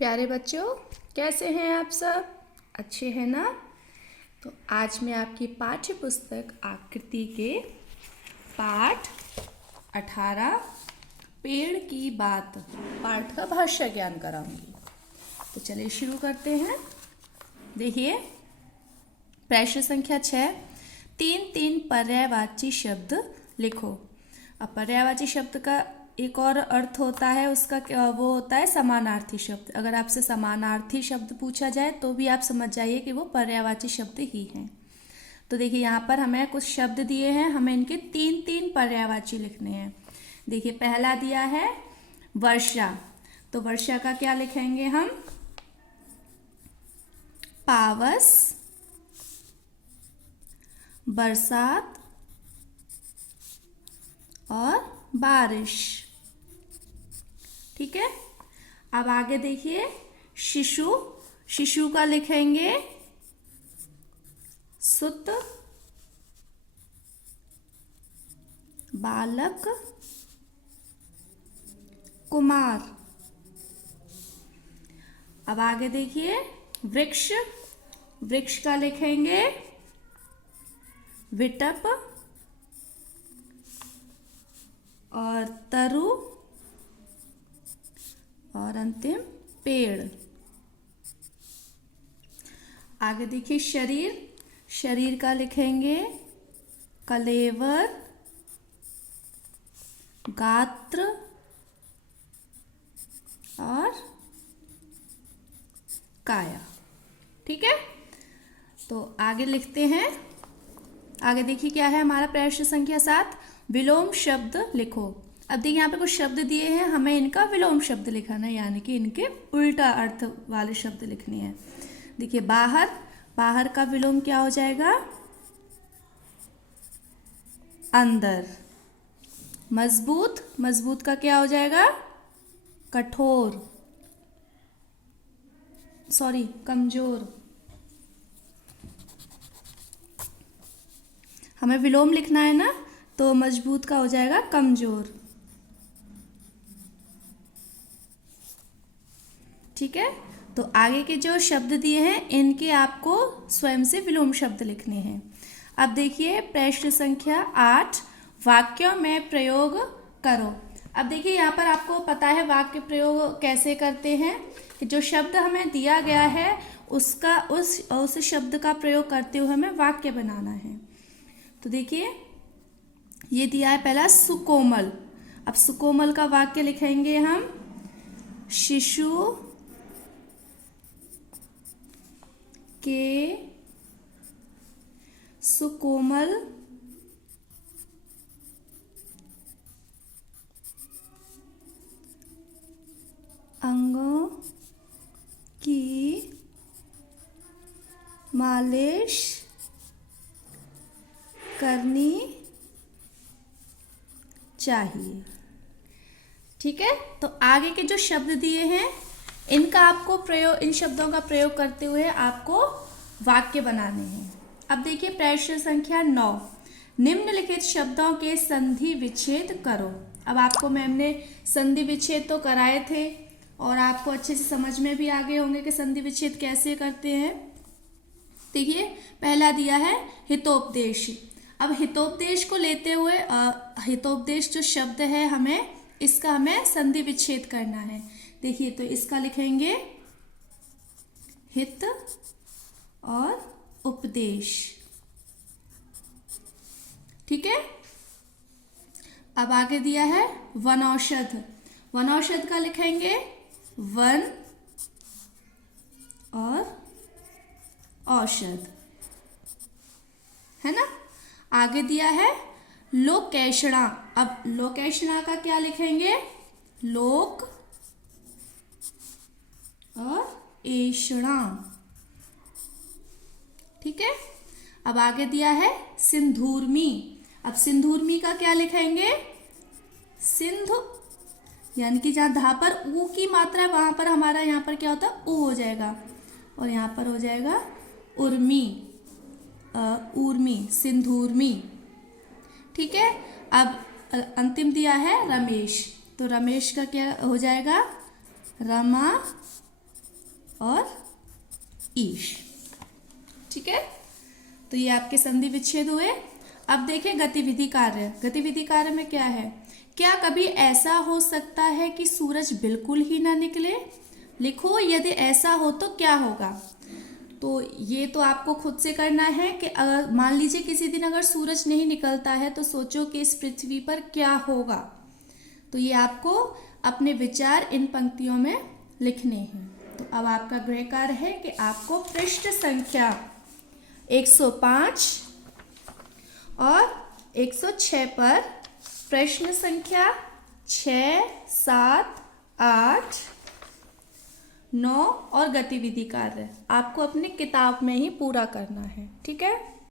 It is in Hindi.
प्यारे बच्चों, कैसे हैं आप सब? अच्छे हैं ना? तो आज मैं आपकी पाठ्य पुस्तक आकृति के पाठ 18 पेड़ की बात पाठ का भाष्य ज्ञान कराऊंगी। तो चलिए शुरू करते हैं। देखिए, प्रश्न संख्या 6, 3 पर्यायवाची शब्द लिखो। अब पर्यायवाची शब्द का एक और अर्थ होता है, उसका वो होता है समानार्थी शब्द। अगर आपसे समानार्थी शब्द पूछा जाए तो भी आप समझ जाइए कि वो पर्यायवाची शब्द ही हैं। तो देखिए, यहाँ पर हमें कुछ शब्द दिए हैं, हमें इनके 3 पर्यायवाची लिखने हैं। देखिए, पहला दिया है वर्षा। तो वर्षा का क्या लिखेंगे हम? पावस, बरसात और बारिश। ठीक है। अब आगे देखिए, शिशु। शिशु का लिखेंगे सुत, बालक, कुमार। अब आगे देखिए, वृक्ष। वृक्ष का लिखेंगे विटप और तरु और अंतिम पेड़। आगे देखिए, शरीर। शरीर का लिखेंगे कलेवर, गात्र और काया। ठीक है। तो आगे लिखते हैं। आगे देखिए क्या है हमारा प्रश्न संख्या 7, विलोम शब्द लिखो। अब देखिए, यहाँ पे कुछ शब्द दिए हैं, हमें इनका विलोम शब्द लिखाना है, यानी कि इनके उल्टा अर्थ वाले शब्द लिखने हैं। देखिए, बाहर। बाहर का विलोम क्या हो जाएगा? अंदर। मजबूत। मजबूत का क्या हो जाएगा? कठोर, सॉरी कमजोर। हमें विलोम लिखना है ना, तो मजबूत का हो जाएगा कमजोर। ठीक है। तो आगे के जो शब्द दिए हैं इनके आपको स्वयं से विलोम शब्द लिखने हैं। अब देखिए, प्रश्न संख्या 8, वाक्यों में प्रयोग करो। अब देखिए, यहाँ पर आपको पता है वाक्य प्रयोग कैसे करते हैं। कि जो शब्द हमें दिया गया है उसका उस शब्द का प्रयोग करते हुए हमें वाक्य बनाना है। तो देखिए, ये दिया है पहला सुकोमल। अब सुकोमल का वाक्य लिखेंगे हम, शिशु के सुकोमल अंगों की मालिश करनी चाहिए। ठीक है। तो आगे के जो शब्द दिए हैं इनका आपको प्रयोग, इन शब्दों का प्रयोग करते हुए आपको वाक्य बनाने हैं। अब देखिए, प्रश्न संख्या 9, निम्नलिखित शब्दों के संधि विच्छेद करो। अब आपको मैम ने संधि विच्छेद तो कराए थे और आपको अच्छे से समझ में भी आ गए होंगे कि संधि विच्छेद कैसे करते हैं। देखिए, पहला दिया है हितोपदेश। अब हितोपदेश को लेते हुए हितोपदेश जो शब्द है हमें संधि विच्छेद करना है। देखिए, तो इसका लिखेंगे हित और उपदेश। ठीक है। अब आगे दिया है वनौषध। वनौषध का लिखेंगे वन और औषध, है ना। आगे दिया है लोकेशणा। अब लोकेशणा का क्या लिखेंगे? लोक और एषणा। ठीक है। अब आगे दिया है सिंधूर्मी। अब सिंधूर्मी का क्या लिखेंगे? सिंधु, यानी कि जहाँ धा पर ऊ की मात्रा है वहां पर हमारा यहाँ पर क्या होता है? ऊ हो जाएगा और यहाँ पर हो जाएगा उर्मी, ऊर्मी, सिंधूर्मी। ठीक है। अब अंतिम दिया है रमेश। तो रमेश का क्या हो जाएगा? रमा और ईश। ठीक है, तो ये आपके संधि विच्छेद हुए। अब देखिए गतिविधि कार्य। गतिविधि कार्य में क्या है? क्या कभी ऐसा हो सकता है कि सूरज बिल्कुल ही ना निकले? लिखो यदि ऐसा हो तो क्या होगा। तो ये तो आपको खुद से करना है कि अगर मान लीजिए किसी दिन अगर सूरज नहीं निकलता है तो सोचो कि इस पृथ्वी पर क्या होगा। तो ये आपको अपने विचार इन पंक्तियों में लिखने हैं। तो अब आपका गृह कार्य है कि आपको पृष्ठ संख्या 105 और 106 पर प्रश्न संख्या 6, 7, 8, 9 और गतिविधि कार्य आपको अपनी किताब में ही पूरा करना है। ठीक है।